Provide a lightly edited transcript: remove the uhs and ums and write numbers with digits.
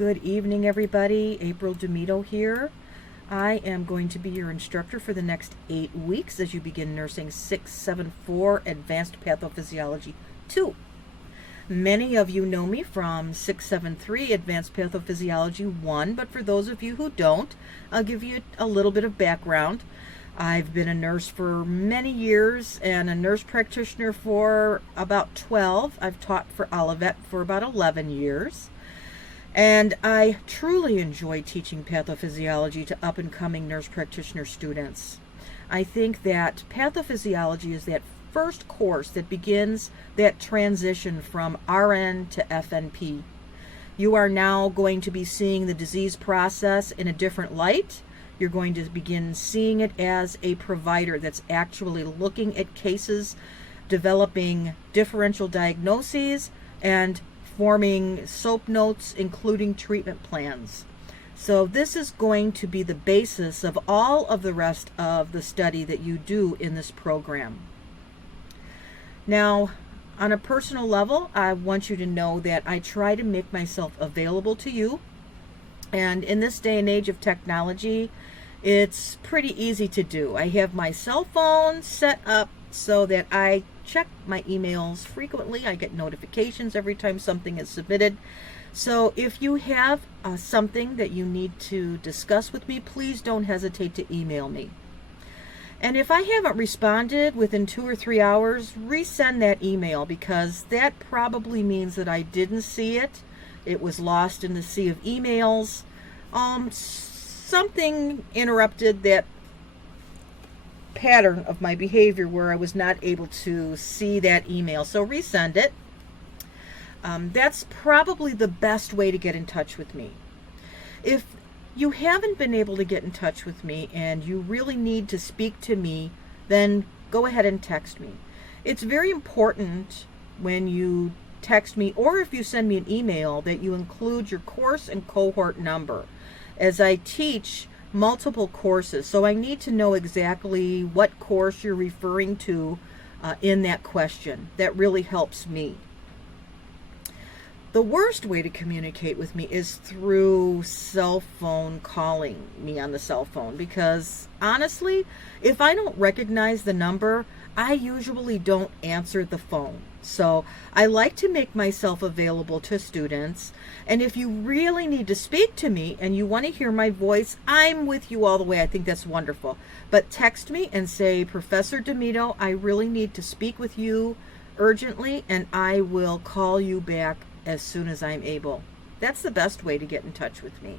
Good evening, everybody. April Demito here. I am going to be your instructor for the next 8 weeks as you begin Nursing 674 Advanced Pathophysiology 2. Many of you know me from 673 Advanced Pathophysiology 1, but for those of you who don't, I'll give you a little bit of background. I've been a nurse for many years and a nurse practitioner for about 12. I've taught for Olivet for about 11 years. And I truly enjoy teaching pathophysiology to up-and-coming nurse practitioner students. I think that pathophysiology is that first course that begins that transition from RN to FNP. You are now going to be seeing the disease process in a different light. You're going to begin seeing it as a provider that's actually looking at cases, developing differential diagnoses, and forming SOAP notes, including treatment plans. So this is going to be the basis of all of the rest of the study that you do in this program. Now, on a personal level, I want you to know that I try to make myself available to you. And in this day and age of technology, it's pretty easy to do. I have my cell phone set up so that I check my emails frequently. I get notifications every time something is submitted. So if you have something that you need to discuss with me, please don't hesitate to email me. And if I haven't responded within 2 or 3 hours, resend that email, because that probably means that I didn't see it. It was lost in the sea of emails. Something interrupted that pattern of my behavior where I was not able to see that email. So resend it. That's probably the best way to get in touch with me. If you haven't been able to get in touch with me and you really need to speak to me, then go ahead and text me. It's very important when you text me, or if you send me an email, that you include your course and cohort number, as I teach multiple courses. So I need to know exactly what course you're referring to in that question. That really helps me. The worst way to communicate with me is through cell phone, calling me on the cell phone, because honestly, if I don't recognize the number, I usually don't answer the phone. So I like to make myself available to students. And if you really need to speak to me and you want to hear my voice, I'm with you all the way. I think that's wonderful. But text me and say, Professor Demito, I really need to speak with you urgently, and I will call you back as soon as I'm able. That's the best way to get in touch with me.